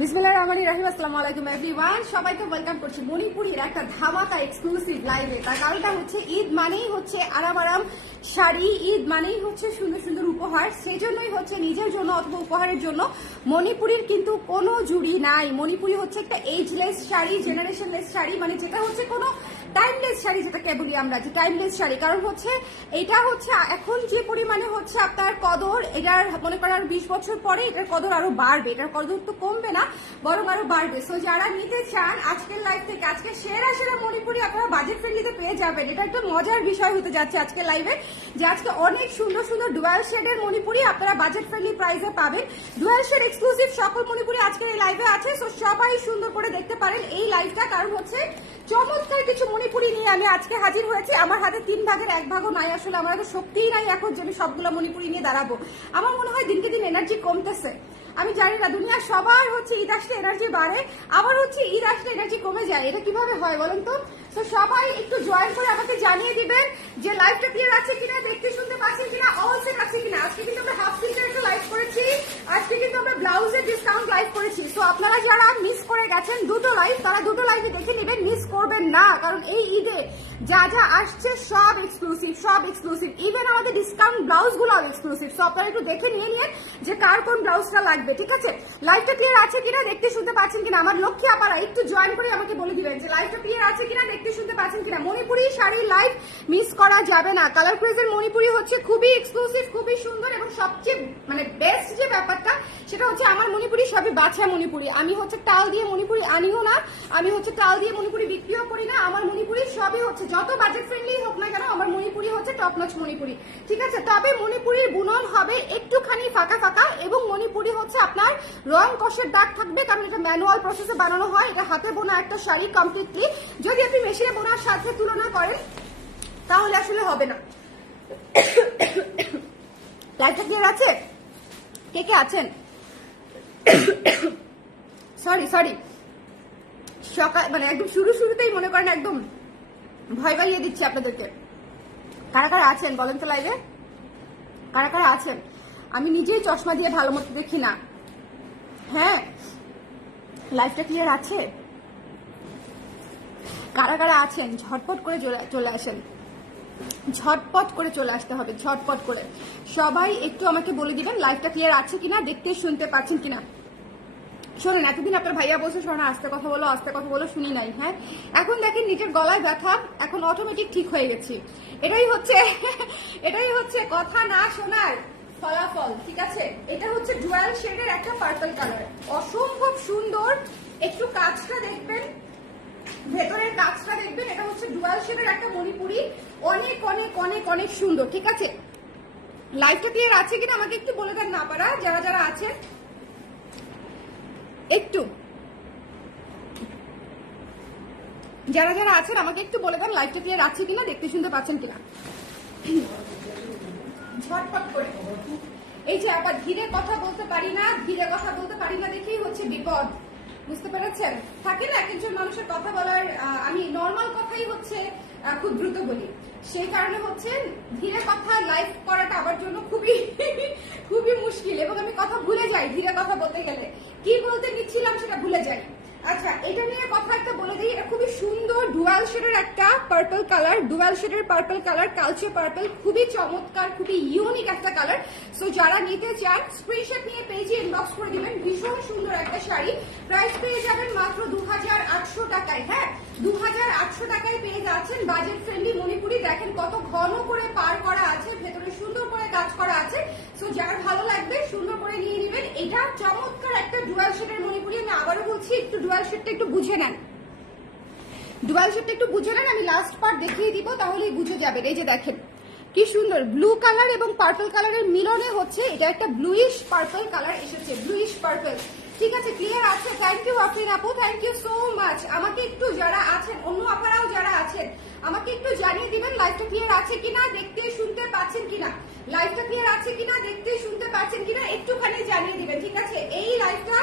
বিসমিল্লাহির রহমানির রহিম। আসসালামু আলাইকুম এভরিওয়ান, সবাইকে ওয়েলকাম করছি মণিপুরের একটা ধামাকা এক্সক্লুসিভ লাইভে। তার কারণটা হচ্ছে ঈদ মানেই হচ্ছে আরাম আরাম শাড়ি, ঈদ মানেই হচ্ছে সুন্দর সুন্দর উপহার। সেই জন্যই হচ্ছে নিজের জন্য অথবা উপহারের জন্য মণিপুরের কিন্তু কোনো জুড়ি নাই। মণিপুরি হচ্ছে একটা এজলেস শাড়ি, জেনারেশনলেস শাড়ি, মানে যেটা হচ্ছে কোনো টাইমলেস শাড়ি, যেটাকে বলি আমরা যে টাইমলেস শাড়ি। কারণ হচ্ছে এটা হচ্ছে এখন যে পরিমাণে হচ্ছে আপনার কদর, এটার মনে করেন আর 20 বছর পরে এটার কদর আরো বাড়বে, এটার কদর তো কমবে না, বরং আরো বাড়বে। সো যারা নিতে চান আজকের লাইভ থেকে আজকে সেরা সেরা মণিপুরি আপনারা বাজেট ফ্রেন্ডলিতে পেয়ে যাবেন। এটা একটা মজার বিষয় হতে যাচ্ছে আজকের লাইভে, যে আজকে অনেক সুন্দর সুন্দর ডুয়াল শেডের মণিপুরি আপনারা বাজেট ফ্রেন্ডলি প্রাইসে পাবেন। ডুয়াল শেড এক্সক্লুসিভ সকল মণিপুরি আজকের এই লাইভে আছে। সো সবাই সুন্দর করে দেখতে পারেন এই লাইভটা, কারণ হচ্ছে চমৎকার কিছু মণিপুরি নিয়ে আমি আজকে হাজির হয়েছি। আমার হাতে 3 ভাগের 1 ভাগও নাই, আসলে আমার তো শক্তিই নাই এখন যে আমি সবগুলো মণিপুরি নিয়ে দাঁড়াবো। আমার মনে হয় দিনকে দিন এনার্জি কমতেছে। আমি জানি না, দুনিয়া সবার হচ্ছে ঈদ আসলে এনার্জি বাড়ে, আবার হচ্ছে ঈদ আসলে এনার্জি কমে যায়। এটা কিভাবে হয় বলেন তো? তো সবাই একটু জয়েন করে আমাকে জানিয়ে দিবেন যে লাইভটা ক্লিয়ার আছে কিনা, দেখতে শুনতে পাচ্ছেন কিনা, অল সেট আছে কিনা। আজকে কিন্তু আমরা হাফ সিল্কের একটা লাইভ করেছি, আজকে কিন্তু আমরা ব্লাউজের ডিসকাউন্ট লাইভ করেছি। সো আপনারা যারা মিস করে গেছেন দুটো লাইভ, তারা দুটো লাইভে দেখে নেবেন, মিস করবেন না। কারণ এই ঈদে যা যা আসছে সব এক্সক্লুসিভ, সব এক্সক্লুসিভ। ইভেন আমাদের ডিসকাউন্ট ব্লাউজ গুলো এক্সক্লুসিভ। সো আপনারা একটু দেখে নিয়ে নিন যে কার কোন ব্লাউজটা লাগবে, ঠিক আছে? লাইভটা ক্লিয়ার আছে কিনা, দেখতে শুনতে পাচ্ছেন কিনা। আমার লক্ষ্মী আপারা একটু জয়েন করে আমাকে বলে দিবেন যে লাইভটা ক্লিয়ার আছে কিনা, দেখতে শুনতে পাচ্ছেন কিনা। মণিপুরি শাড়ির লাইভ মিস করা যাবে না। কালার ক্রেজের মণিপুরি হচ্ছে খুবই এক্সক্লুসিভ, খুবই সুন্দর, এবং সবচেয়ে মানে বেস্ট যে ব্যাপারটা সেটা হচ্ছে আমার মণিপুরি সবই বাছা মণিপুরি। আমি হচ্ছে টাল দিয়ে মণিপুরি আনিও না, আমি হচ্ছে টাল দিয়ে মণিপুরি বিক্রিও করি না। আমার মণিপুরি সবই হচ্ছে যত বাজেট ফ্রেন্ডলি হোক না কেন, আমার মণিপুরি হচ্ছে টপ নচ মণিপুরি, ঠিক আছে? তবে মণিপুরির বুনন হবে একটুখানি ফাঁকা ফাঁকা, এবং মণিপুরি হচ্ছে আপনার রং কষের দাগ থাকবে, কারণ এটা ম্যানুয়াল প্রসেসে বানানো হয়। এটা হাতে বোনা একটা শাড়ি কমপ্লিটলি। যদি আপনি মেশিনে বোনার সাথে তুলনা করেন তাহলে আসলে হবে না। লাইটটা ক্লিয়ার আছে? কে কে আছেন? সরি সরি, সকাল মানে একদম শুরুতেই মনে করেন একদম ভয় পাইয়ে দিচ্ছি আপনাদেরকে। কারা কারা আছেন বলেন তো লাইভে? কারা কারা আছেন? আমি নিজেই চশমা দিয়ে ভালো মতো দেখি না। হ্যাঁ, লাইভটা ক্লিয়ার আছে? কারা কারা আছেন ঝটপট করে চলে আসেন, ঝটপট করে চলে আসতে হবে, ঝটপট করে সবাই একটু আমাকে বলে দিবেন লাইভটা ক্লিয়ার আছে কিনা, দেখতে শুনতে পাচ্ছেন কিনা। শোনেন, এতদিন আপনার ভাইয়া বলছে শোনা আস্তে কথা বলো, আস্তে কথা বলো, শুনি নাই। হ্যাঁ, এখন দেখেন নিজের গলায় ব্যথা, এখন অটোমেটিক ঠিক হয়ে গেছি। এটাই হচ্ছে কথা না শোনার ফলাফল, ঠিক আছে? এটা হচ্ছে ডুয়াল শেডের একটা পার্পল কালার, অসম্ভব সুন্দর। একটু কাজটা দেখবেন, ভেতরের কাজটা দেখবেন। এটা হচ্ছে ডুয়াল শেডের একটা মণিপুরি, অনেক অনেক অনেক অনেক সুন্দর, ঠিক আছে? লাইভটা ক্লিয়ার আছে কিনা আমাকে একটু বলে দেন না পারা, যারা যারা আছেন একটু, যারা যারা আছেন আমাকে একটু বলে দেন লাইভটা ক্লিয়ার আছে কিনা, দেখতে শুনতে পাচ্ছেন কিনা। ঝটপট করে। এই যে আবার ধীরে কথা বলতে পারি না, ধীরে কথা বলতে পারি না দেখেই হচ্ছে বিপদ, বুঝতে পেরেছেন? থাকে না একজন মানুষের কথা বলার, আমি নর্মাল কথাই হচ্ছে খুব দ্রুত বলি, সেই কারণে হচ্ছে ধীরে কথা লাইভ করাটা আমার জন্য খুবই খুবই মুশকিল, এবং আমি কথা ভুলে যাই ধীরে কথা বলতে গেলে, কি বলতে নিচ্ছিলাম সেটা ভুলে যাই। আচ্ছা, এটা নিয়ে কথা একটা বলে দিই। এটা খুবই সুন্দর ডুয়াল শেডের একটা পার্পল কালার, ডুয়াল শেডের পার্পল কালার, কালচে পার্পল, খুবই চমৎকার, খুবই ইউনিক একটা কালার। সো যারা নিতে চান স্ক্রিনশট নিয়ে পেজে ইনবক্স করে দিবেন। ভীষণ সুন্দর একটা শাড়ি, প্রাইস পেয়ে যাবেন মাত্র 2800 টাকায়। হ্যাঁ, 2800 টাকায় পেয়ে যাচ্ছেন বাজেট ফ্রেন্ডলি মণিপুরি। দেখেন কত ঘন করে পার করা আছে, ভেতরে সুন্দর করে কাজ করা আছে। সো যার ভালো লাগবে সুন্দর করে নিয়ে নেবেন। এটা চমৎকার একটা ডুয়াল শেডের মণিপুরি। আমি আবারও বলছি একটু ডুয়াল শেডটা একটু বুঝে নেন, ডুয়াল শেডটা একটু বুঝে নেন। আমি লাস্ট পার্ট দেখিয়ে দিব, তাহলেই বুঝে যাবেন। এই যে দেখেন কি সুন্দর ব্লু কালার এবং পার্পল কালারের মিলনে হচ্ছে এটা একটা ব্লুইশ পার্পল কালার এসেছে, ব্লুইশ পার্পল, ঠিক আছে? ক্লিয়ার আছে? থ্যাংক ইউ আফরিন আপু, থ্যাংক ইউ সো মাচ। আমাকে একটু যারা আছেন, অন্য আপনারাও যারা আছেন, আমাকে একটু জানিয়ে দিবেন লাইভটা ক্লিয়ার আছে কিনা, দেখতে শুনতে পাচ্ছেন কিনা। লাইভটা ক্লিয়ার আছে কিনা, দেখতে শুনতে পাচ্ছেন কিনা, একটুখানি জানিয়ে দিবেন, ঠিক আছে? এই লাইভটা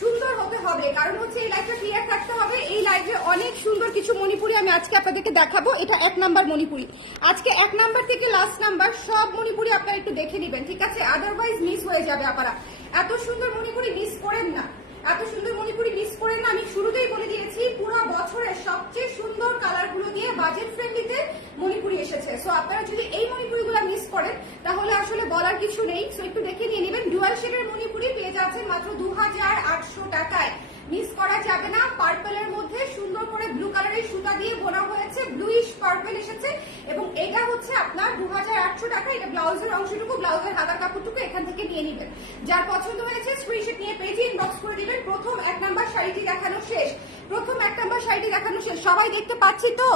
সুন্দর হতে হবে, কারণ হচ্ছে এই লাইভটা ক্লিয়ার থাকতে হবে। এই লাইভে অনেক সুন্দর কিছু মণিপুরি আমি আজকে আপনাদেরকে দেখাবো। এটা 1 নাম্বার মণিপুরি, আজকে 1 নাম্বার থেকে লাস্ট নাম্বার সব মণিপুরি আপনারা একটু দেখে নিবেন, ঠিক আছে? আদারওয়াইজ মিস হয়ে যাবে আপনারা। এত সুন্দর মণিপুরি মিস করেন না, এত সুন্দর মণিপুরি মিস করে না, আমি শুরুতেই বলে দিয়েছি পুরো বছরের সবচেয়ে সুন্দর কালারগুলো দিয়ে বাজেট ফ্রেন্ডলিতে মণিপুরি এসেছে। সো আপনারা যদি এই মণিপুরিগুলো মিস করেন তাহলে আসলে বলার কিছু নেই। সো একটু দেখে নিয়ে নেবেন। ডুয়াল শেডের মণিপুরি পেয়ে যাচ্ছেন মাত্র 2800 টাকায়। মিস করা যাবে না। পার্পলের মধ্যে সুন্দর করে ব্লু কালারের সুতা দিয়ে বোনা হয়েছে, ব্লুইশ পার্পল এসেছে এবং এটা হচ্ছে আপনার 2800 টাকা। এটা ব্লাউজের অংশটুকু, ব্লাউজের হাতার কাপড়টুকু এখান থেকে নিয়ে নেবেন। যার পছন্দ হয়েছে স্ক্রিনশট নিয়ে পেজে ইনবক্স করে দিবেন। প্রথম 1 নাম্বার শাড়িটি দেখানো শেষ। প্রথম 1 নাম্বার শাড়িটি দেখানো শেষ। সবাই দেখতে পাচ্ছি তো?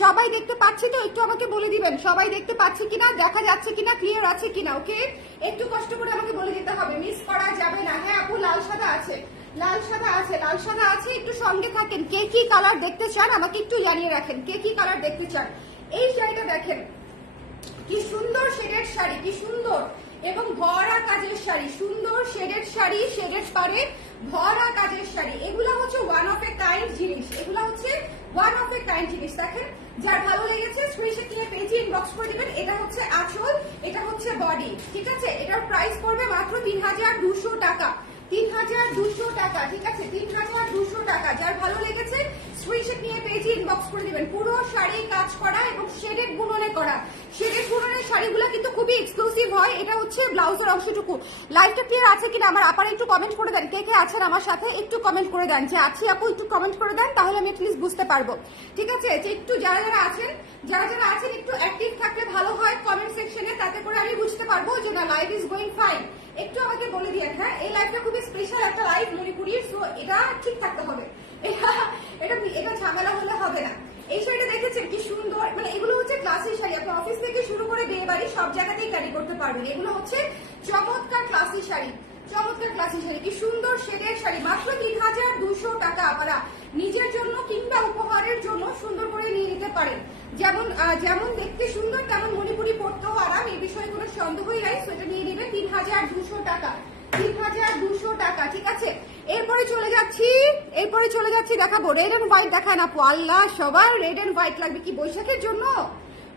সবাই দেখতে পাচ্ছি তো? একটু আমাকে বলে দিবেন সবাই দেখতে পাচ্ছি কিনা, দেখা যাচ্ছে কিনা, ক্লিয়ার আছে কিনা। ওকে, একটু কষ্ট করে আমাকে বলে দিতে হবে, মিস করা যাবে না। হ্যাঁ আপু, লাল সাদা আছে, লাল সাদা আছে, লাল সাদা আছে। একটু সঙ্গে থাকেন। কে কি কালার দেখতে চান আমাকে একটু জানিয়ে রাখেন, কে কি কালার দেখতে চান। এই শাড়িটা দেখেন, কি সুন্দর শেডের শাড়ি, কি সুন্দর এবং ভরা কাজের শাড়ি। সুন্দর শেডের শাড়ি, শেডের পারে ভরা কাজের শাড়ি। এগুলো হচ্ছে ওয়ান অফ এ কাইন্ড জিনিস, এগুলো হচ্ছে ওয়ান অফ এ কাইন্ড জিনিস। দেখেন, যার ভালো লেগেছে স্ক্রিনশট নিয়ে পেজে ইনবক্স করে দিবেন। এটা হচ্ছে আঁচল, এটা হচ্ছে বডি, ঠিক আছে। এটার প্রাইস পড়বে মাত্র 3200 টাকা। 3200 টাকা, ঠিক আছে, 3200 টাকা। যার ভালো লেগেছে স্ক্রিনশট নিয়ে পেজে ইনবক্স করে দিবেন। পুরো শাড়ি কাজ করা এবং শেডেড বুননে করা। শেডেড বুননের শাড়িগুলো কিন্তু খুবই এক্সক্লুসিভ হয়। এটা হচ্ছে ব্লাউজের অংশটুকু। লাইভটা ক্লিয়ার আছে কিনা আমার আপার একটু কমেন্ট করে দেন। কে কে আছেন আমার সাথে একটু কমেন্ট করে দেন। যে আছি আপু একটু কমেন্ট করে দেন, তাহলে আমি প্লিজ বুঝতে পারবো, ঠিক আছে। যে একটু যারা যারা আছেন একটু অ্যাক্টিভ থাকলে ভালো হয় কমেন্ট সেকশনে, তাতে করে আমি বুঝতে পারবো যে না লাইভ ইজ গোয়িং ফাইন। একটু আমাকে বলে দিয়ে। হ্যাঁ, এই লাইভটা খুবই স্পেশাল একটা লাইভ মণিপুরির। সো এটা ঠিক থাকতে হবে, এটা ঝামেলা হলে হবে না। এই শাড়িটা দেখেছেন কি সুন্দর, মানে এগুলো হচ্ছে ক্লাসি শাড়ি। আপনি অফিস থেকে শুরু করে বিয়ে বাড়ি সব জায়গাতেই ক্যারি করতে পারবেন। এগুলো হচ্ছে চমৎকার ক্লাসি শাড়ি, চমৎকার ক্লাসি শাড়ি। কি সুন্দর শেডের শাড়ি, মাত্র 3200 টাকা। আপনারা নিজের জন্য কিংবা উপহারের জন্য সুন্দর করে নিয়ে নিতে পারেন। যেমন যেমন দেখতে সুন্দর তেমন মণিপুরি পড়তেও আরাম, এই বিষয়ে কোনো সন্দেহই নাই। সেটা নিয়ে নেবেন 3200 টাকা, 3200 টাকা, ঠিক আছে। এরপরে চলে যাচ্ছি দেখাবো রেড এন্ড হোয়াইট। দেখায় না আপু, আল্লাহ সবার রেড এন্ড হোয়াইট লাগবে কি বৈশাখের জন্য?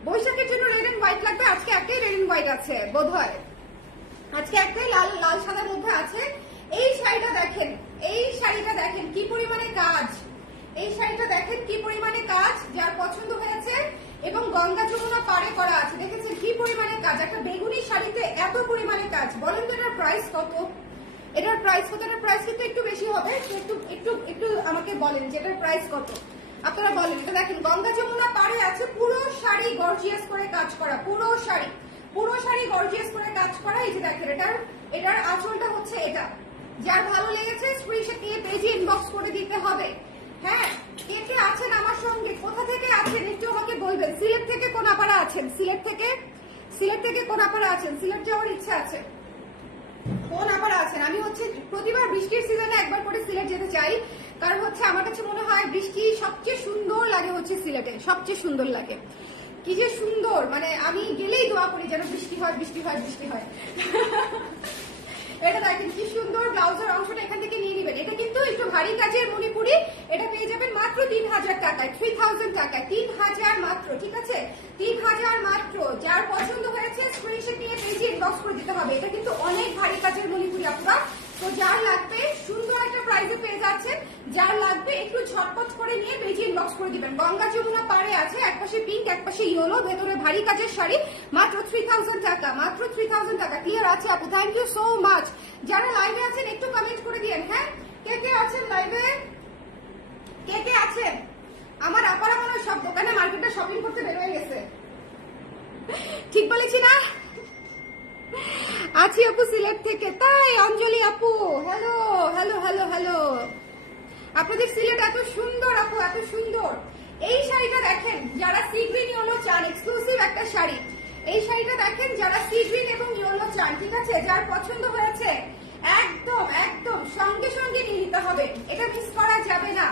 বৈশাখের জন্য রেড এন্ড হোয়াইট লাগবে। আজকে একটাই রেড এন্ড হোয়াইট আছে বোধহয়, আজকে একটাই লাল সাদার মধ্যে আছে। এই শাড়িটা দেখেন, এই শাড়িটা দেখেন কি পরিমাণে কাজ। এই শাড়িটা দেখেন কি পরিমাণে কাজ। যার পছন্দ হয়েছে এবং গঙ্গা যমুনা পাড়ে করা আছে, দেখেছেন কি পরিমাণে কাজ। একটা বেগুনি শাড়িতে এত পরিমাণে কাজ। বলেন তো এটার প্রাইস কত? এটার প্রাইস কত? এটার প্রাইস কিন্তু একটু বেশি হবে। একটু একটু একটু আমাকে বলেন যে এটার প্রাইস কত, আপনারা বলেন। এটা দেখেন গঙ্গা যমুনা পাড়ে আছে, পুরো শাড়ি গর্জিয়াস করে কাজ করা, পুরো শাড়ি গর্জিয়াস করে কাজ করা। এই যে দেখেন এটার আঁচলটা হচ্ছে এটা। যার ভালো লেগেছে স্ক্রিনশট নিয়ে পেজে ইনবক্স করে দিতে হবে। হ্যাঁ, কে কে আছেন আমার সঙ্গে, কোথা থেকে আছেন একটু আমাকে বলবেন। সিলেট থেকে কোন আপারা আছেন? সিলেট থেকে কোন আপারা আছেন? সিলেট যাওয়ার ইচ্ছা আছে? কোন আপারা আছেন? আমি হচ্ছে প্রতিবার বৃষ্টির সিজনে একবার করে সিলেট যেতে চাই, কারণ হচ্ছে আমার কাছে মনে হয় বৃষ্টি সবচেয়ে সুন্দর লাগে হচ্ছে সিলেটে, সবচেয়ে সুন্দর লাগে। কি যে সুন্দর, মানে আমি গেলেই দোয়া করি যেন বৃষ্টি হয়, বৃষ্টি হয়, বৃষ্টি হয়। এটা দেখেন কি সুন্দর। ব্লাউজের অংশটা এখান থেকে নিয়ে নেবেন। এটা কিন্তু একটু ভারী কাজের মণিপুরি। এটা পেয়ে যাবেন মাত্র 3000 টাকায়, 3000 টাকায়, 3000 মাত্র, ঠিক আছে, 3000 মাত্র। যার পছন্দ হয়েছে স্ক্রিনশট নিয়ে পেজে ইনবক্স করে দিতে হবে। এটা কিন্তু অনেক ভারী কাজের মণিপুরি আপনারা। তো যার লাগবে সুন্দর একটা প্রাইসে পেয়ে যাচ্ছেন। যার লাগবে একটু ঝটপট করে নিয়ে পেজে ইনবক্স করে দিবেন। গঙ্গা যমুনা পাড়ে আছে, একপাশে পিঙ্ক একপাশে ইয়েলো, ভেতরে ভারী কাজের শাড়ি, মাত্র 3000 টাকা, মাত্র 3000 টাকা। ক্লিয়ার আছে আপু? Thank you so much. যারা লাইভে আছেন একটু কমেন্ট করে দিয়েন। হ্যাঁ, কে কে আছেন লাইভে, কে কে আছেন? আমার আপারা মনে হয় সব দোকানে মার্কেটে শপিং করতে বের হয়ে গেছে, ঠিক বলেছি না? আছি আপু সিলেট থেকে। তাই অঞ্জলি আপু, হ্যালো হ্যালো হ্যালো হ্যালো। আপনাদের সিলেট এত সুন্দর আপু, এত সুন্দর। এই শাড়িটা দেখেন যারা সি গ্রিন ইয়েলো চান, এক্সক্লুসিভ একটা শাড়ি। এই শাড়িটা দেখেন যারা সি গ্রিন এবং ইয়েলো চান, ঠিক আছে। যার পছন্দ হয়েছে একদম একদম সঙ্গে সঙ্গে নিয়ে নিতে হবে, এটা মিস করা যাবে না,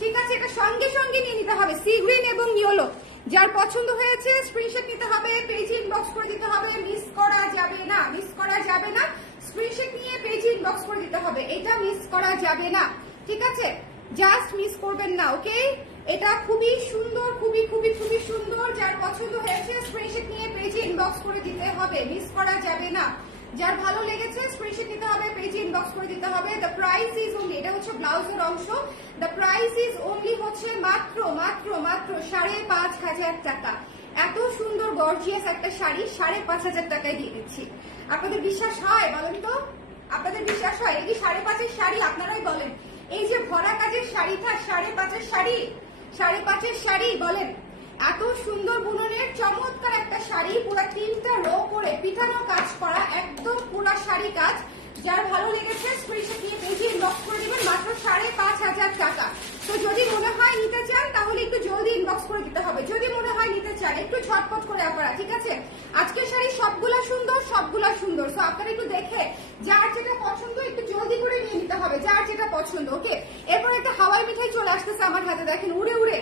ঠিক আছে। এটা সঙ্গে সঙ্গে নিয়ে নিতে হবে, সি গ্রিন এবং ইয়েলো। যার পছন্দ হয়েছে স্ক্রিনশট নিতে হবে, পেজে ইনবক্স করে দিতে হবে, মিস করা যাবে না, মিস করা যাবে না। স্ক্রিনশট নিয়ে পেজে ইনবক্স করে দিতে হবে, এটা মিস করা যাবে না, ঠিক আছে। জাস্ট মিস করবেন না, ওকে। এটা খুবই সুন্দর, খুবই খুবই খুবই সুন্দর। যার পছন্দ হয়েছে স্ক্রিনশট নিয়ে পেজে ইনবক্স করে দিতে হবে, মিস করা যাবে না। যার ভালো লেগেছে স্ক্রিনশট নিতে হবে, পেজে ইনবক্স করে দিতে হবে। দ্য প্রাইস ইজ অনলি, এটা হচ্ছে ব্লাউজের অংশ, দ্য প্রাইস ইজ অনলি হচ্ছে মাত্র মাত্র মাত্র 5,500 টাকা। এত সুন্দর গর্জিয়াস একটা শাড়ি 5,500 টাকায় দিয়ে দিচ্ছি। আপনাদের বিশ্বাস হয় বলেন তো? আপনাদের বিশ্বাস হয়? এই 5,500 শাড়ি আপনারাই বলেন। এই যে ভরা কাজের শাড়িটা 5,500 শাড়ি, 5,500 শাড়ি বলেন। এত সুন্দর বুননের চমৎকার একটা শাড়ি, পুরো 3টা রো করে পিঠানো কাজ করা, একদম পুরো শাড়ি কাজ। যার ভালো লেগেছে স্ক্রিনশট নিয়ে পেজে ইনবক্স করে দিবেন, মাত্র 5,500 টাকা। তো যদি মনে হয় নিতে চান তাহলে একটু জলদি ইনবক্স করে দিতে হবে। যদি মনে হয় নিতে চান একটু ঝটপট করে আপনারা, ঠিক আছে? আজকের শাড়ি সবগুলা সুন্দর, সবগুলা সুন্দর। সো আপনারা একটু দেখে যার যেটা পছন্দ একটু জলদি করে নিয়ে নিতে হবে, যার যেটা পছন্দ। ওকে, এরপর একটা হাওয়াই মিঠাই চলে আসতেছে আমার হাতে, দেখেন উড়ে উড়ে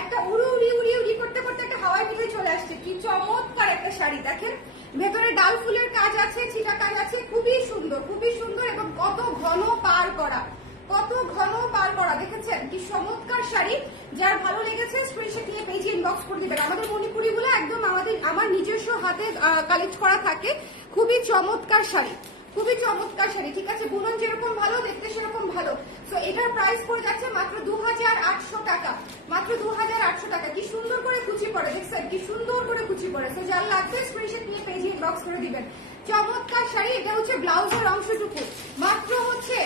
একটা উড়ি উড়ি উড়ি করতে করতে একটা হাওয়াই মিঠাই চলে আসছে। কি চমৎকার একটা শাড়ি দেখেন, ভেতরে ডাল ফুলের কাজ আছে, ছিটা কাজ আছে, খুবই সুন্দর, খুবই সুন্দর। এবং কত ঘন পার করা, কত ঘন পার করা, দেখেছেন কি চমৎকার শাড়ি। যার ভালো লেগেছে স্ক্রিনশট নিয়ে পেজে ইনবক্স করে দিবেন। আমাদের মণিপুরি গুলো একদম আমার নিজস্ব হাতে কালেক্ট করা থাকে। খুবই চমৎকার শাড়ি, খুবই চমৎকার শাড়ি, ঠিক আছে? বুনন যেরকম ভালো, দেখতে সেরকম ভালো। সো এটার প্রাইস পড়ে যাচ্ছে মাত্র 2,800 টাকা, মাত্র 2,800 টাকা। কি সুন্দর করে কুচি পড়ে, দেখছেন কি সুন্দর করে কুচি পড়ে। সো যার লাগবে স্ক্রিনশট নিয়ে পেজে ইনবক্স করে দিবেন। চমৎকার শাড়ি, এটা হচ্ছে ব্লাউজের অংশটুকু, মাত্র হচ্ছে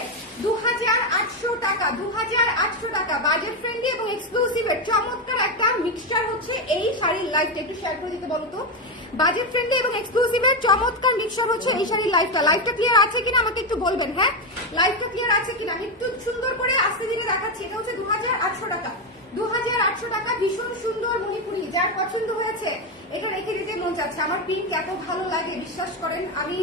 2,800 টাকা, 2,800 টাকা। বাজেট ফ্রেন্ডলি এবং এক্সক্লুসিভের চমৎকার একটা মিক্সচার হচ্ছে এই শাড়ির লাইফটা। একটু শেয়ার করে দিতে বলো তো। বাজেট ফ্রেন্ডলি এবং এক্সক্লুসিভের চমৎকার মিক্সচার হচ্ছে এই শাড়ির লাইফটা। লাইফটা ক্লিয়ার আছে কিনা আমাকে একটু বলবেন। হ্যাঁ, লাইফটা ক্লিয়ার আছে কিনা আমি একটু সুন্দর করে আস্তে ধীরে দেখাচ্ছি। এটা হচ্ছে 2,800 টাকা, 2,800 টাকা। ভীষণ সুন্দর মণিপুরি, যার পছন্দ হয়েছে এটা রেখে দিতে মন চাচ্ছে। আমার পিঙ্ক এত ভালো লাগে, বিশ্বাস করেন আমি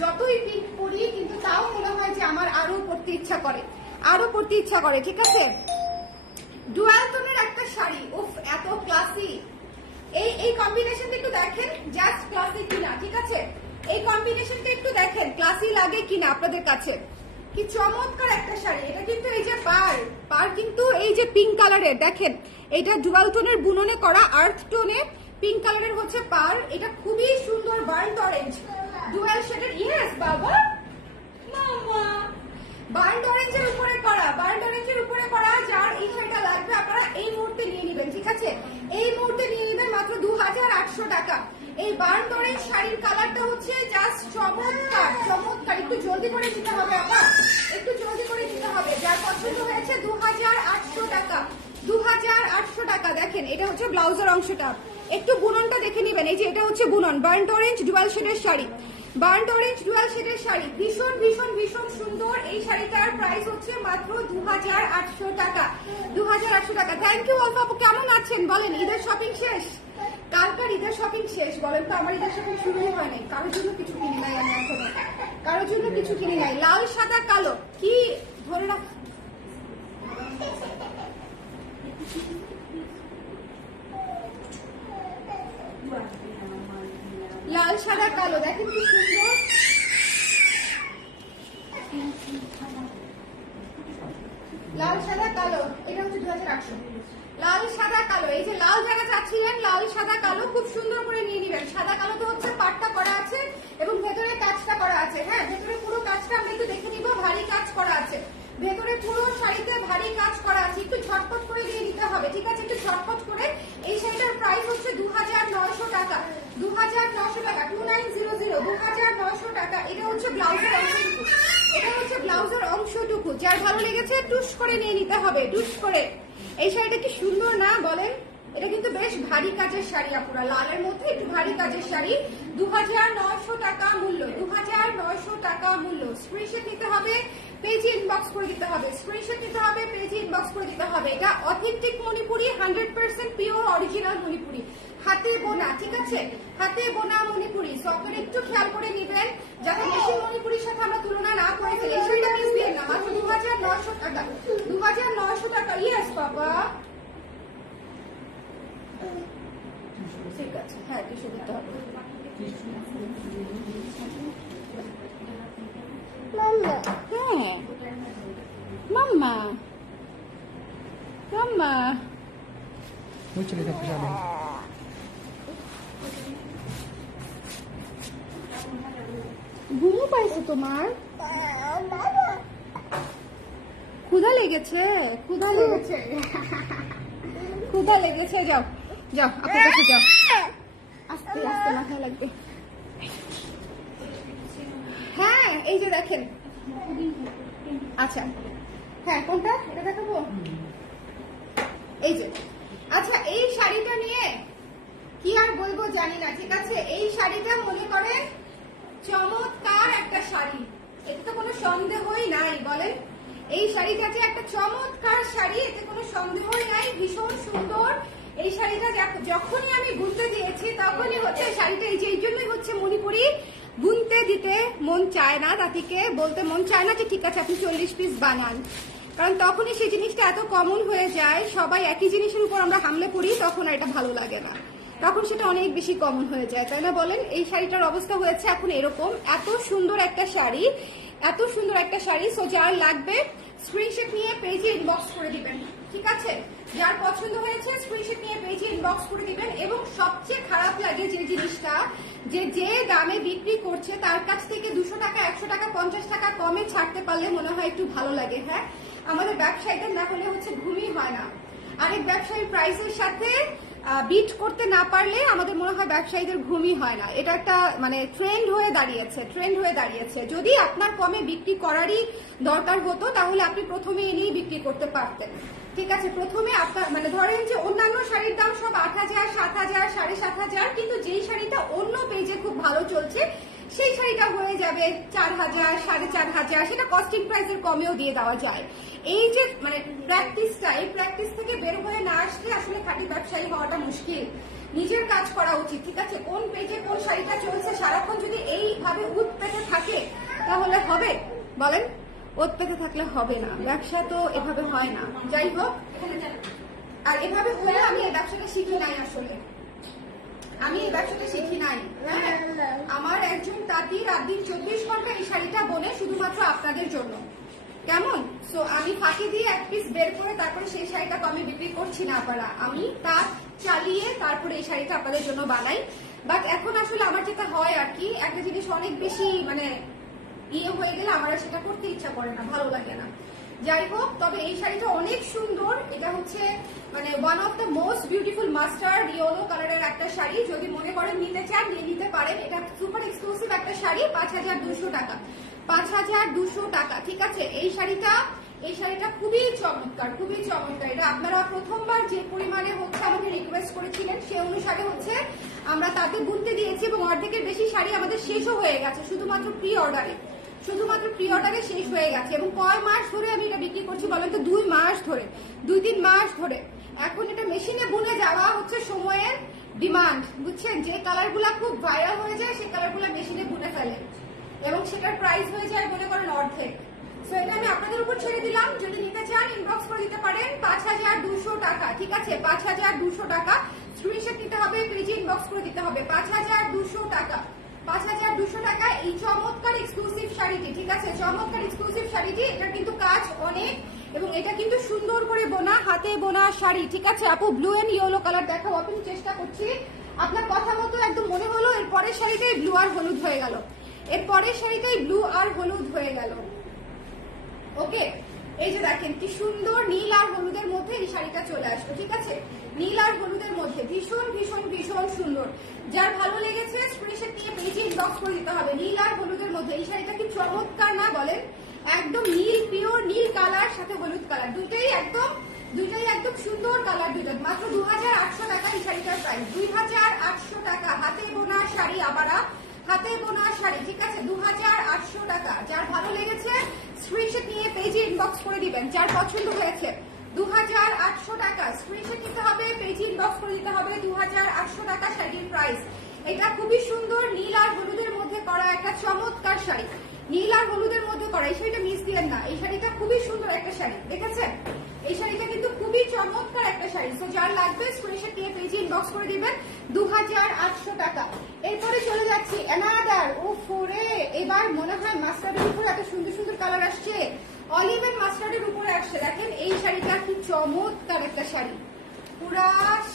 যতই পিঙ্ক পরি কিন্তু তাও মনে হয় যে আমার আরো পরতে ইচ্ছা করে, আরো পরতে ইচ্ছা করে, ঠিক আছে? ডুয়াল টোনের একটা শাড়ি, উফ এত ক্লাসি। এই কম্বিনেশনটা একটু দেখেন, জাস্ট ক্লাসি কিনা, ঠিক আছে? এই কম্বিনেশনটা একটু দেখেন ক্লাসি লাগে কিনা আপনাদের কাছে। কি চমৎকার একটা শাড়ি। এটা কিন্তু এই যে পার কিন্তু এই যে পিঙ্ক কালারের, দেখেন এটা ডুয়াল টোনের বুননে করা, আর্থ টোনে পিঙ্ক কালারের হচ্ছে পার। এটা খুবই সুন্দর বার্ন্ট অরেঞ্জ ডুয়াল শেডের। ইয়েস বাবা, মামা, বার্ন্ট অরেঞ্জের উপরে করা, বার্ন্ট অরেঞ্জের উপরে করা। যার এই শাড়িটা লাগবে আপনারা এই মুহূর্তে নিয়ে নেবেন, ঠিক আছে? এই মুহূর্তে নিয়ে নেবেন মাত্র 2,800 টাকা। এই বার্ন্ট অরেঞ্জ শাড়ির কালারটা হচ্ছে জাস্ট চমৎকার, চমৎকার। একটু জলদি করে দিতে হবে আপা, একটু জলদি করে দিতে হবে। যার পছন্দ হয়েছে 2,800 টাকা, 2,800 টাকা। দেখেন এটা হচ্ছে ব্লাউজের অংশটা, একটু বুননটা দেখে নেবেন। এই যে এটা হচ্ছে বুনন, বার্ন্ট অরেঞ্জ ডুয়াল শেডের শাড়ি, বার্ন্ট অরেঞ্জ ডুয়াল শেডের শাড়ি। ভীষণ ভীষণ ভীষণ সুন্দর। এই শাড়িটার প্রাইস হচ্ছে মাত্র 2,800 টাকা, 2,800 টাকা। থ্যাংক ইউ অল্প আপু, কেমন আছেন বলেন? ঈদের শপিং শেষ? কালকার ঈদের শপিং শেষ বলেন তো? আমার ঈদের শপিং শুরুই হয় নাই, কারোর জন্য কিছু কিনি নাই আমি এখনো, কারোর জন্য কিছু কিনি নাই। লাল সাদা কালো কি ধরে রাখ, লাল সাদা কালো, দেখেন কি সুন্দর। লাল সাদা কালো, এটা হচ্ছে 2,800। লাল সাদা কালো, এই যে লাল জায়গা চাচ্ছিলেন, লাল সাদা কালো খুব সুন্দর করে নিয়ে নিবেন। সাদা কালো তো হচ্ছে পাটটা করা আছে এবং ভেতরে কাজটা করা আছে। হ্যাঁ, ভেতরে পুরো কাজটা আমরা একটু দেখে নিব, ভারী কাজ করা আছে ভেতরে, পুরো শাড়িতে ভারী কাজ করা আছে। একটু ঝটপট করে দিয়ে নিতে হবে, ঠিক আছে? একটু ঝটপট করে। এই শাড়িটার প্রাইস হচ্ছে 2,900 টাকা, 2,900 টাকা, 2900, 2,900 টাকা। এটা হচ্ছে ব্লাউজের অংশটুকু, এটা হচ্ছে ব্লাউজের অংশটুকু। যার ভালো লেগেছে টুস করে নিয়ে নিতে হবে, টুস করে। এই শাড়িটা কি সুন্দর না বলেন? এটা কিন্তু বেশ ভারী কাজের শাড়ি আপুরা, লালের মধ্যে একটু ভারী কাজের শাড়ি। 2,900 টাকা মূল্য, 2,900 টাকা মূল্য। স্ক্রিনশট নিতে হবে, পেজে ইনবক্স করে দিতে হবে, স্ক্রিনশট নিতে হবে, পেজে ইনবক্স করে দিতে হবে। এটা authentic Manipuri, 100% pure original Manipuri, হাতে বোনা, ঠিক আছে? হাতে বোনা মণিপুরি। সো আপনারা একটু খেয়াল করে নেবেন যাতে মেশিন মণিপুরির সাথে আমরা তুলনা না করে ফেলি। এই শাড়িটা মিস দিয়ে না, মাত্র 2,900 টাকা, 2,900 টাকা। ইয়েস বাবা, ঠিক আছে। হ্যাঁ, টিস্যু দিতে হবে। হ্যাঁ মাম্মা, মাম্মা Mucho le está pisando. ঘুমও পাইছে তোমার? ক্ষুধা লেগেছে, ক্ষুধা লেগেছে, ক্ষুধা লেগেছে। যাও যাও, আপনার কাছে যাও। আস্তে আস্তে মাথায় লাগবে। হ্যাঁ এই যে দেখেন। আচ্ছা হ্যাঁ, কোনটা? এটা দেখাবো। এই যে আচ্ছা, এই শাড়িটা নিয়ে কি আর বলবো জানি না, ঠিক আছে? এই শাড়িটা মনে করেন চমৎকার একটা শাড়ি, এতে তো কোনো সন্দেহই নাই, বলেন? এই শাড়িটা যে একটা চমৎকার শাড়ি, এতে কোনো সন্দেহই নাই, ভীষণ সুন্দর। এই শাড়িটা যখনই আমি বুনতে দিয়েছি তখনই হচ্ছে শাড়িটা, এই যে এই জন্যই হচ্ছে মণিপুরি বুনতে দিতে মন চায় না, তাতিকে বলতে মন চায় না যে ঠিক আছে আপনি 40 পিস বানান, কারণ তখনই সেই জিনিসটা এত কমন হয়ে যায়, সবাই একই জিনিসের উপর আমরা হামলে পড়ি, তখন আর এটা ভালো লাগে না, তখন সেটা অনেক বেশি কমন হয়ে যায়, তাই না বলেন? এই শাড়িটার অবস্থা হয়েছে এখন এরকম। এত সুন্দর একটা শাড়ি, এত সুন্দর একটা শাড়ি। সো যার লাগবে স্ক্রিনশট নিয়ে পেজে ইনবক্স করে দিবেন, ঠিক আছে? যার পছন্দ হয়েছে স্ক্রিনশট নিয়ে পেজে ইনবক্স করে দিবেন। এবং সবচেয়ে খারাপ লাগে যে জিনিসটা, যে দামে বিক্রি করছে তার কাছ থেকে 200 টাকা 100 টাকা 50 টাকা কমে ছাড়তে পারলে মনে হয় একটু ভালো লাগে। হ্যাঁ, আমাদের ব্যবসায়ীদের না হলে হচ্ছে ঘুমই হয় না। আরেক ব্যবসায়ীর প্রাইসের সাথে বিট করতে না পারলে আমাদের মনে হয় ব্যবসায়ীদের ঘুমই হয় না। এটা একটা মানে ট্রেন্ড হয়ে দাঁড়িয়েছে। যদি আপনার কমে বিক্রি করারই দরকার হতো তাহলে আপনি প্রথমে এনেই বিক্রি করতে পারতেন, ঠিক আছে? প্রথমে আপনার মানে ধরেন যে অন্যান্য শাড়ির দাম সব 8000 7000 7500, কিন্তু যেই শাড়িটা অন্য পেজে খুব ভালো চলছে সেই শাড়িটা হয়ে যাবে 4000 4500, সেটা কস্টিং প্রাইসের কমেও দিয়ে দেওয়া যায়। এই যে মানে প্র্যাকটিসটা, এই প্র্যাকটিস থেকে বের হয়ে না আসলে আসলে খাঁটি ব্যবসায়ী হওয়াটা মুশকিল। নিজের কাজ করা উচিত, ঠিক আছে? কোন পেজে কোন শাড়িটা চলছে সারাক্ষণ যদি এইভাবে উৎ পেতে থাকে তাহলে হবে? বলেন, ওত পেতে থাকলে হবে না, ব্যবসা তো এভাবে হয় না। যাই হোক, আর এভাবে হলে আমি এই ব্যবসাটা শিখি নাই, আসলে আমি এই ব্যবসাটা শিখি নাই। হ্যাঁ, আমার একজন তাঁতি রাত দিন 24 ঘন্টা এই শাড়িটা বোনে শুধুমাত্র আপনাদের জন্য, কেমন? সো আমি ফাঁকি দিয়ে এক পিস বের করে তারপরে সেই শাড়িটা আমি বিক্রি করছি না, আপনারা আমি তা চালিয়ে তারপরে এই শাড়িটা আপনাদের জন্য বানাই। বাট এখন আসলে আমার যেটা হয় আর কি, একটা জিনিস অনেক বেশি মানে ইয়ে হয়ে গেলে আমার আর সেটা করতে ইচ্ছা করে না, ভালো লাগে না। যাই হোক, তবে এই শাড়িটা অনেক সুন্দর। এটা হচ্ছে মানে one of the most beautiful mustard yellow কালারের একটা শাড়ি। যদি মনে করেন নিতে চান নিয়ে নিতে পারেন। এটা সুপার এক্সক্লুসিভ একটা শাড়ি, 5200 টাকা, 5200 টাকা, ঠিক আছে? এই শাড়িটা খুবই চমৎকার, খুবই চমৎকার। এটা আপনারা প্রথমবার যে পরিমাণে হচ্ছে আমাকে রিকোয়েস্ট করেছিলেন সেই অনুসারে হচ্ছে আমরা তাতে বুনতে দিয়েছি, এবং অর্ধেকের বেশি শাড়ি আমাদের শেষও হয়ে গেছে শুধুমাত্র প্রি অর্ডারে শেষ হয়ে গেছে। এবং কয় মাস ধরে আমি এটা বিক্রি করছি বলেন তো? 2 মাস ধরে, 2-3 মাস ধরে। এখন এটা মেশিনে বুনে যাওয়া হচ্ছে সময়ের ডিমান্ড, বুঝছেন? যে কালার গুলা খুব ভাইরাল হয়ে যায় সেই কালার গুলা মেশিনে বুনে ফেলে, এবং সেটার প্রাইস হয়ে যায় মনে করেন অর্ধেক। সো এটা আমি আপনাদের উপর ছেড়ে দিলাম, যদি নিতে চান ইনবক্স করে দিতে পারেন। 5200 টাকা, ঠিক আছে? 5200 টাকা। স্ক্রিনশট নিতে হবে, পেজে ইনবক্স করে দিতে হবে। 5200 টাকা, 5200 টাকা এই চমৎকার এক্সক্লুসিভ শাড়িটি, ঠিক আছে? চমৎকার এক্সক্লুসিভ শাড়িটি, এটা কিন্তু কাজ অনেক, এবং এটা কিন্তু সুন্দর করে বোনা, হাতে বোনা শাড়ি, ঠিক আছে? আপু ব্লু এন্ড ইয়েলো কালার দেখাও, আপনি চেষ্টা করছি। আপনার কথা মতো একদম মনে হলো এর পরের শাড়িটাই ব্লু আর হলুদ হয়ে গেল, এর পরের শাড়িটাই ব্লু আর হলুদ হয়ে গেল। ওকে, এই যে দেখেন কি সুন্দর নীল আর হলুদের মধ্যে এই শাড়িটা চলে আসলো, ঠিক আছে? নীল আর হলুদের মধ্যে ভীষণ ভীষণ ভীষণ সুন্দর। যার ভালো লেগেছে স্ক্রিনশট নিয়ে পেজে ইনবক্স করে দিতে হবে। নীল আর হলুদের মধ্যে এই শাড়িটা কি চমৎকার না বলেন? একদম নীল, পিওর নীল কালার সাথে হলুদ কালার, দুইটাই একদম সুন্দর কালার, দুইটা মাত্র 2800 টাকা এই শাড়িটার প্রাইস। 2800 টাকা, হাতে বোনা শাড়ি, আবার হাতে বোনা শাড়ি, ঠিক আছে? 2800 টাকা। যার ভালো লেগেছে স্ক্রিনশট নিয়ে পেজে ইনবক্স করে দিবেন। যার পছন্দ হয়েছে 2800 টাকা, স্ক্রিনশট নিতে হবে, পেজে ইনবক্স করে দিতে হবে। 2800 টাকা শাড়ির প্রাইস। এটা খুবই সুন্দর নীল আর হলুদের মধ্যে করা একটা চমৎকার শাড়ি, নীল আর হলুদের মধ্যে করা। এই শাড়িটা মিস দিলেন না, এই শাড়িটা খুবই সুন্দর একটা শাড়ি, দেখেছেন? এই শাড়িটা কিন্তু খুবই চমৎকার একটা শাড়ি। তো যার লাগবে স্ক্রিনশট নিয়ে পেজে ইনবক্স করে দিবেন। 2800 টাকা। এরপরে চলে যাচ্ছি অ্যানাদার, ওরে এবার মনে হয় মাস্টার্ডের উপর এত সুন্দর সুন্দর কালার আসছে, অলিভ এন্ড মাস্টার্ডের উপরে আসছে। দেখেন এই শাড়িটা কি চমৎকার একটা শাড়ি, পুরা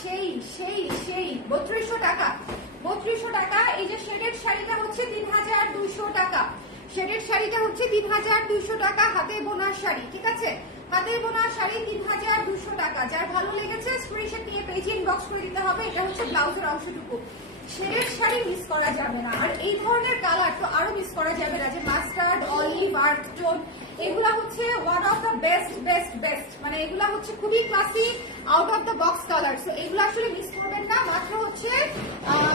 সেই সেই সেই 3200 টাকা, 3200 টাকা। এই যে শেডের শাড়িটা হচ্ছে 3200 টাকা। শেডের শাড়িটা হচ্ছে 3200 টাকা, হাতে বোনা শাড়ি, ঠিক আছে? হাতে বোনা শাড়ি 3200 টাকা। যার ভালো লেগেছে স্ক্রিনশট নিয়ে পেজে ইনবক্স করে দিতে হবে। এটা হচ্ছে ব্লাউজের অংশটুকু। শেডের শাড়ি মিস করা যাবে না, আর এই ধরনের কালার তো আরো মিস করা যাবে না, যে মাস্টার্ড, অলিভ, আর্থ টোন, এগুলা হচ্ছে one of the best best best, মানে এগুলা হচ্ছে খুবই classy, out of the box colour. So এগুলো আসলে মিস করবেন না। মাত্র হচ্ছে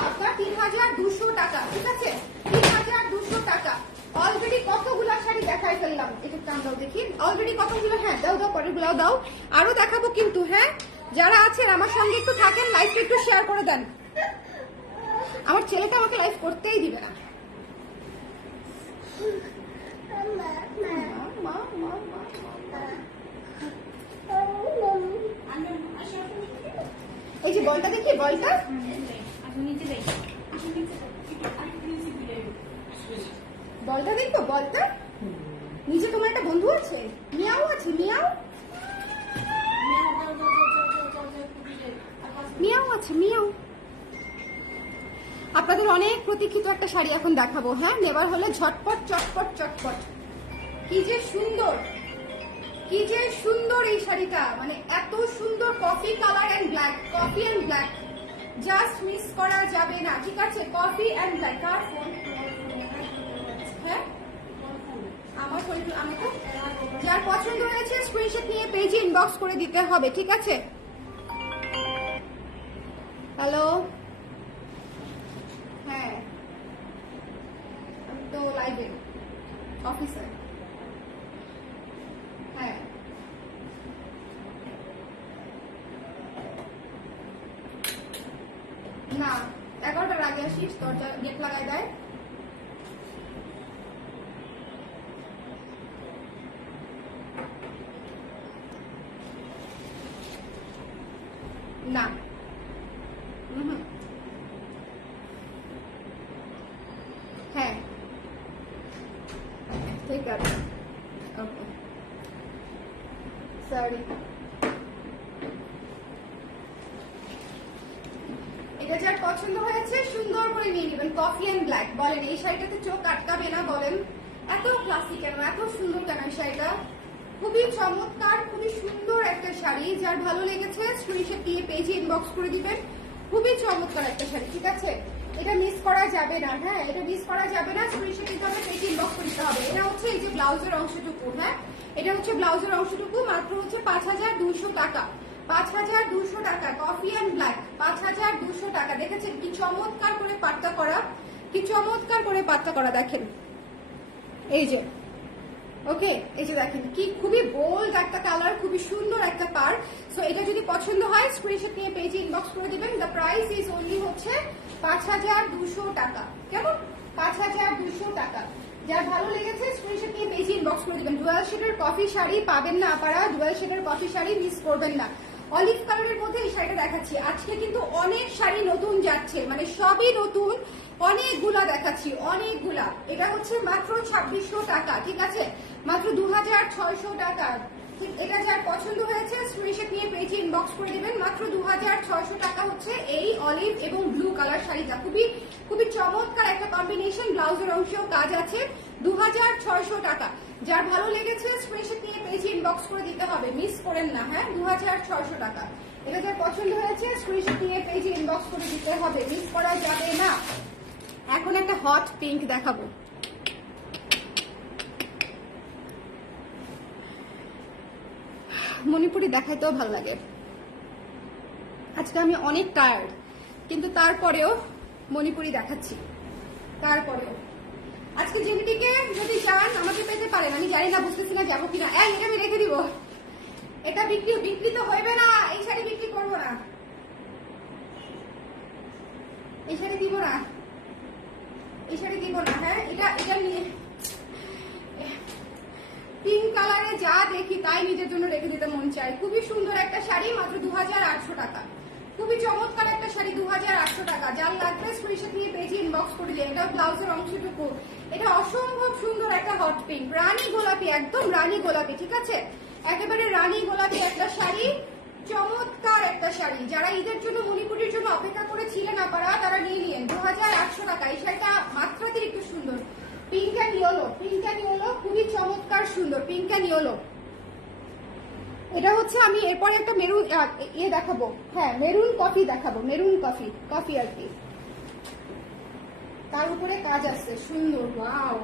আপনার 3200 টাকা, ঠিক আছে? 3200 টাকা। অলরেডি কতগুলা শাড়ি দেখাই ফেললাম, একটু টান দাও দেখি। অলরেডি কতগুলো, হ্যাঁ দাও দাও, পরের গুলাও দাও, আরো দেখাবো কিন্তু। হ্যাঁ, যারা আছেন আমার সঙ্গে একটু থাকেন, লাইভটা একটু শেয়ার করে দেন। আমার ছেলেটা আমাকে লাইভ করতেই দিবে না। এই যে বলটা দেখি, বলটা বলটা দেখবো, বলটা নিচে তোমার একটা বন্ধু আছে, মিয়াও আছে, মিয়াও মিয়াও আছে, মিয়াও। আপনাদের অনেক প্রতীক্ষিত একটা শাড়ি এখন দেখাবো। হ্যাঁ, নেবার হলে ঝটপট চটপট চটপট। কি যে সুন্দর, কি যে সুন্দর এই শাড়িটা, মানে এত সুন্দর coffee colour and black, coffee and black, just miss করা যাবে না, ঠিক আছে? Coffee and black. কার ফোন? হ্যাঁ, আমার ফোন। আমি তো, যার পছন্দ হয়েছে স্ক্রিনশট নিয়ে পেজে ইনবক্স করে দিতে হবে, ঠিক আছে? হ্যালো, হ্যাঁ আমি তো লাইভে অফিসে। হ্যাঁ, না 11টার আগে আসিস, দরজা গেট লাগাই দেয়। না, হ্যাঁ ঠিক আছে, ওকে সরি। এটা যার পছন্দ হয়েছে সুন্দর করে নিয়ে নেবেন, কফি এন্ড ব্ল্যাক। বলেন এই শাড়িটাতে চোখ আটকাবে না? বলেন এত ক্লাসিক কেন, এত সুন্দর কেন এই শাড়িটা? খুবই চমৎকার, খুবই সুন্দর একটা শাড়ি। যার ভালো লেগেছে স্ক্রিনশট দিয়ে পেজে ইনবক্স করে দিবেন। খুবই চমৎকার একটা শাড়ি, ঠিক আছে? এটা মিস করা যাবে না। হ্যাঁ, এটা মিস করা যাবে না, স্ক্রিনশট দিতে হবে, পেজে ইনবক্স করতে হবে। এটা হচ্ছে এই যে ব্লাউজের অংশটুকু। হ্যাঁ, এটা হচ্ছে ব্লাউজের অংশটুকু। মাত্র হচ্ছে 5200 টাকা। 5200 টাকা, কফি এন্ড ব্ল্যাক, 5200 টাকা। দেখেছেন কি চমৎকার করে পাট্টা করা, কি চমৎকার করে পাট্টা করা, দেখেন এই যে। ওকে, এই যে দেখেন কি খুবই বোল্ড একটা কালার, খুবই সুন্দর একটা পার। সো এটা যদি পছন্দ হয় স্ক্রিনশট নিয়ে পেজে ইনবক্স করে দিবেন। দ্য প্রাইস ইজ অনলি হচ্ছে 5200 টাকা। কেমন? 5200 টাকা। যার ভালো লেগেছে স্ক্রিনশট নিয়ে পেজে ইনবক্স করে দিবেন। ডুয়াল শেডের কফি শাড়ি পাবেন না আপনারা, ডুয়াল শেডের কফি শাড়ি মিস করবেন না। অলিভ কালারের মধ্যে এই শাড়িটা দেখাচ্ছি। আজকে কিন্তু অনেক শাড়ি নতুন যাচ্ছে, মানে সবই নতুন, অনেকগুলা দেখাচ্ছি, অনেকগুলা। এটা হচ্ছে মাত্র 2600 টাকা, ঠিক আছে? মাত্র 2600 টাকা। ঠিক, এটা যার পছন্দ হয়েছে স্ক্রিনশট নিয়ে পেজে ইনবক্স করে দিবেন। মাত্র 2600 টাকা হচ্ছে এই অলিভ এবং ব্লু কালার শাড়িটা। খুবই খুবই চমৎকার একটা কম্বিনেশন, ব্লাউজের অংশেও কাজ আছে। 2600 টাকা। যার ভালো লেগেছে স্ক্রিনশট নিয়ে পেজে ইনবক্স করে দিতে হবে, মিস করেন না। হ্যাঁ, 2600 টাকা। এটা যার পছন্দ হয়েছে স্ক্রিনশট নিয়ে পেজে ইনবক্স করে দিতে হবে, মিস করা যাবে না। এখন একটা হট পিঙ্ক দেখাবো। মণিপুরি দেখাইতেও ভালো লাগে। আজকে আমি অনেক টায়ার্ড, কিন্তু তারপরেও মণিপুরি দেখাচ্ছি। তারপরেও আজকে জেমিটিকে যদি যান আমাকে পেতে পারেন, আমি জানি না, বুঝতেছি না যাবো কিনা। এটা আমি রেখে দিব, এটা বিক্রি তো হইবে না। এই শাড়ি বিক্রি করবো না, এই শাড়ি দিব না, এই শাড়ি দিব না। হ্যাঁ, এটা নিয়ে পিঙ্ক কালারে যা দেখি তাই নিজের জন্য রেখে দিতে মন চায়। খুবই সুন্দর একটা শাড়ি, মাত্র 2800 টাকা। খুবই চমৎকার একটা শাড়ি, 2800 টাকা। যার লাগবে স্ক্রিনশট নিয়ে পেজে ইনবক্স করে দিন। এটা ব্লাউজের অংশটুকু, এটা অসম্ভব সুন্দর একটা হট পিঙ্ক, রানী গোলাপি, একদম রানী গোলাপি, ঠিক আছে? একেবারে রানী গোলাপি একটা শাড়ি, চমৎকার একটা শাড়ি। যারা ঈদের জন্য মণিপুরের জন্য অপেক্ষা করেছিলেন আপনারা, তারা নিয়ে নিন। 2800 টাকা। এই শাড়িটা মাত্রাতে একটু সুন্দর, পিঙ্ক অ্যান্ড ইয়েলো, খুবই চমৎকার সুন্দর পিঙ্ক অ্যান্ড ইয়েলো। এটা হচ্ছে আমি এরপরে একটা মেরুন দেখাবো, হ্যাঁ মেরুন কফি দেখাবো, মেরুন কফি আর কি, তার উপরে কাজ আছে সুন্দর। ওয়াও,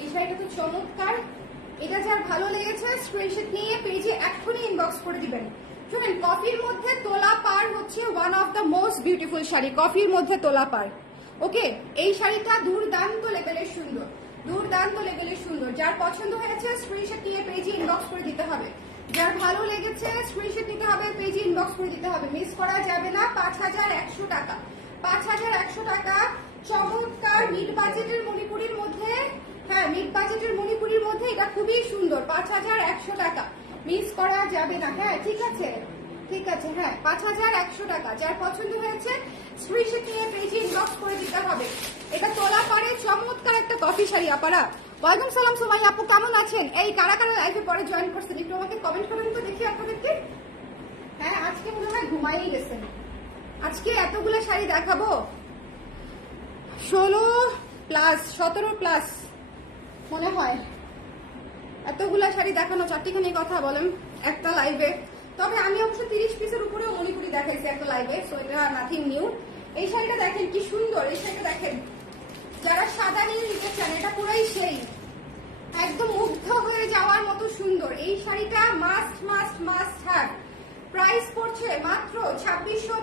এই শাড়িটা তো চমৎকার। এটা যার ভালো লেগেছে স্ক্রিনশট নিয়ে পেজে এক্ষুনি ইনবক্স করে দিবেন। শুনেন, কফির মধ্যে তোলা পার হচ্ছে one of the most beautiful sari, কফির মধ্যে তোলা পার। ওকে, এই শাড়িটা দুর্দান্ত লেভেলের সুন্দর, যার পছন্দ হয়েছে স্ক্রিনশট নিয়ে পেজে ইনবক্স করে দিতে হবে। যার ভালো লেগেছে স্ক্রিনশট নিতে হবে, পেজে ইনবক্স করে দিতে হবে, মিস করা যাবে না। 5100 টাকা, 5100 টাকা। চমৎকার মিড বাজেটের মণিপুরির মধ্যে, হ্যাঁ মিড বাজেটের মণিপুরির মধ্যে এটা খুবই সুন্দর। 5100 টাকা, মিস করা যাবে না। হ্যাঁ ঠিক আছে, হ্যাঁ 5100 টাকা। যার পছন্দ হয়েছে স্ক্রিনশট নিয়ে পেজে ইনবক্স করে দিতে হবে। এটা তোলা পরে চমৎকার একটা কফি শাড়ি। আপারা ওয়ালাইকুম সালাম, সবাই আপু কেমন আছেন? এই কারা কারা লাইভে পরে জয়েন করছেন একটু আমাকে কমেন্ট করবেন তো দেখি আপনাদেরকে। হ্যাঁ আজকে মনে হয় ঘুমাইই গেছেন। আজকে এতগুলো শাড়ি দেখাবো, 17+ মনে হয় এতগুলা শাড়ি দেখানো, চারটিখানি কথা বলেন একটা লাইভে। তবে আমি অবশ্য 30 পিসের উপরেও মণিপুরি দেখাইছি একটা লাইভে, সো এটা নাথিং নিউ। এই শাড়িটা দেখেন কি সুন্দর, এই শাড়িটা দেখেন। যারা সাদা নীল নিতে চান, এটা পুরাই সেই একদম মুগ্ধ হয়ে যাওয়ার মতো সুন্দর। এই শাড়িটা মাস্ট হ্যাভ। প্রাইস পড়ছে মাত্র 2600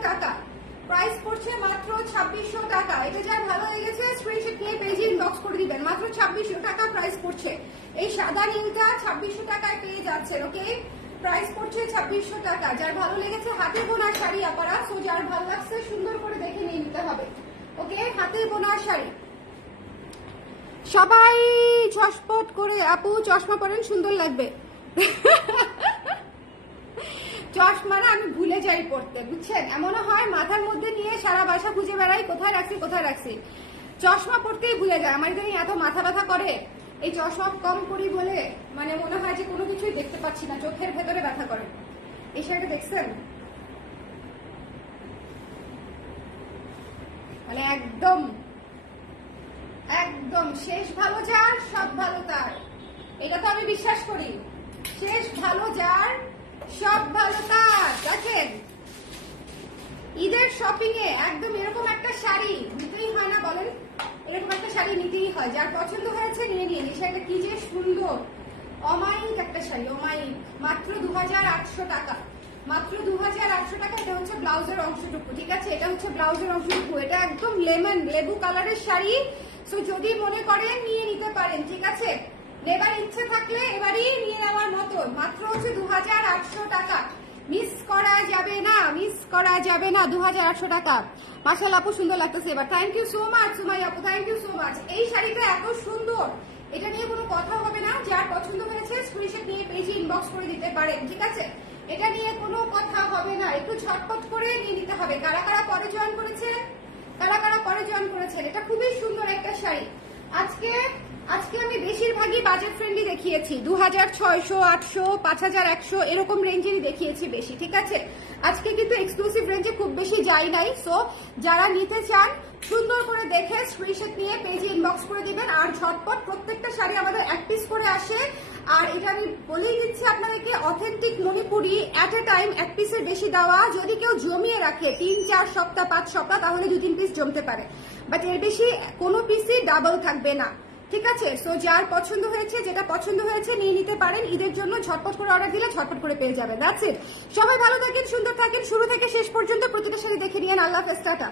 টাকা, এটা যার ভালো লেগেছে স্ক্রিনশট নিয়ে পেজে ইনবক্স করে দিবেন। মাত্র 2600 টাকা প্রাইস পড়ছে। এই সাদা নীলটা 2600 টাকায় পেয়ে যাচ্ছেন। ওকে, প্রাইস পড়ছে 2600 টাকা। যার ভালো লেগেছে হাতে বোনা শাড়ি আপারা, সো যার ভালো লাগছে সুন্দর করে দেখে নিয়ে নিতে হবে। ওকে, হাতে বোনা শাড়ি। সবাই ঝটপট করে আপু চশমা পরেন, সুন্দর লাগবে। চশমাটা আমি ভুলে যাই পড়তে, বুঝছেন? এমনও হয় মাথার মধ্যে নিয়ে সারা বাসা খুঁজে বেড়াই, কোথায় রাখছি। চশমা পড়তেই ভুলে যায়। আমার জানি এত মাথা ব্যথা করে এই চশমা কম করি বলে, মানে মনে হয় যে কোনো কিছুই দেখতে পাচ্ছি না, চোখের ভেতরে ব্যথা করে। এই শাড়িটা দেখছেন, মানে একদম শেষ ভালো যার সব ভালো তার, এটা তো আমি বিশ্বাস করি। শেষ ভালো যার সব ভালো তার। দেখেন, ঈদের শপিং এ একদম এরকম একটা শাড়ি নিতেই হয় না বলেন? এরকম একটা শাড়ি নিতেই হয়। যার পছন্দ হয়েছে নিয়ে নিন। এই শাড়িটা কি যে সুন্দর, অমায়িক একটা শাড়ি, অমায়িক। মাত্র 2800 টাকা, মাত্র 2800 টাকা। এটা হচ্ছে ব্লাউজের অংশটুকু, ঠিক আছে? এটা হচ্ছে ব্লাউজের অংশটুকু। এটা একদম লেবু কালারের শাড়ি। সো যদি মনে করেন নিয়ে নিতে পারেন, ঠিক আছে? নেবার ইচ্ছে থাকলে এবারই নিয়ে নেওয়ার মতো। মাত্র হচ্ছে 2800 টাকা, মিস করা যাবে না, 2800 টাকা। মাশাআল্লাহ আপু সুন্দর লাগতেছে এবার। থ্যাংক ইউ সো মাচ সুমাই আপু, থ্যাংক ইউ সো মাচ। এই শাড়িটা এত সুন্দর, এটা নিয়ে কোনো কথা হবে না। যার পছন্দ হয়েছে স্ক্রিনশট নিয়ে পেজে ইনবক্স করে দিতে পারেন, ঠিক আছে? এটা নিয়ে কোনো কথা হবে না, একটু ঝটপট করে নিয়ে নিতে হবে। কারা কারা পরে জয়েন করেছেন? এটা খুবই সুন্দর একটা শাড়ি। আজকে আমি বেশিরভাগই বাজেট ফ্রেন্ডলি দেখিয়েছি, 2600, 800, 5100 এরকম রেঞ্জেরই দেখিয়েছি বেশি, ঠিক আছে? আজকে কিন্তু এক্সক্লুসিভ রেঞ্জে খুব বেশি যাই নাই। সো যারা নিতে চান সুন্দর করে দেখে স্ক্রিনশট নিয়ে পেজে ইনবক্স করে দিবেন। আর ঝটপট, প্রত্যেকটা শাড়ি আমাদের 1 পিস করে আসে। আর এটা আমি বলেই দিচ্ছি আপনাদেরকে, অথেন্টিক মণিপুরি এট এ টাইম 1 পিসের বেশি দেওয়া। যদি কেউ জমিয়ে রাখে 3-4 সপ্তাহ 5 সপ্তাহ, তাহলে 2-3 পিস জমতে পারে, বাট এর বেশি কোনো পিসই ডাবল থাকবে না, ঠিক আছে? সো যার পছন্দ হয়েছে, যেটা পছন্দ হয়েছে নিয়ে নিতে পারেন। ঈদের জন্য ঝটপট করে অর্ডার দিলে ঝটপট করে পেয়ে যাবেন। That's it. সবাই ভালো থাকেন, সুন্দর থাকেন, শুরু থেকে শেষ পর্যন্ত প্রতিটা শাড়ি দেখে নিয়েন। আল্লাহ হাফেজ, টাটা।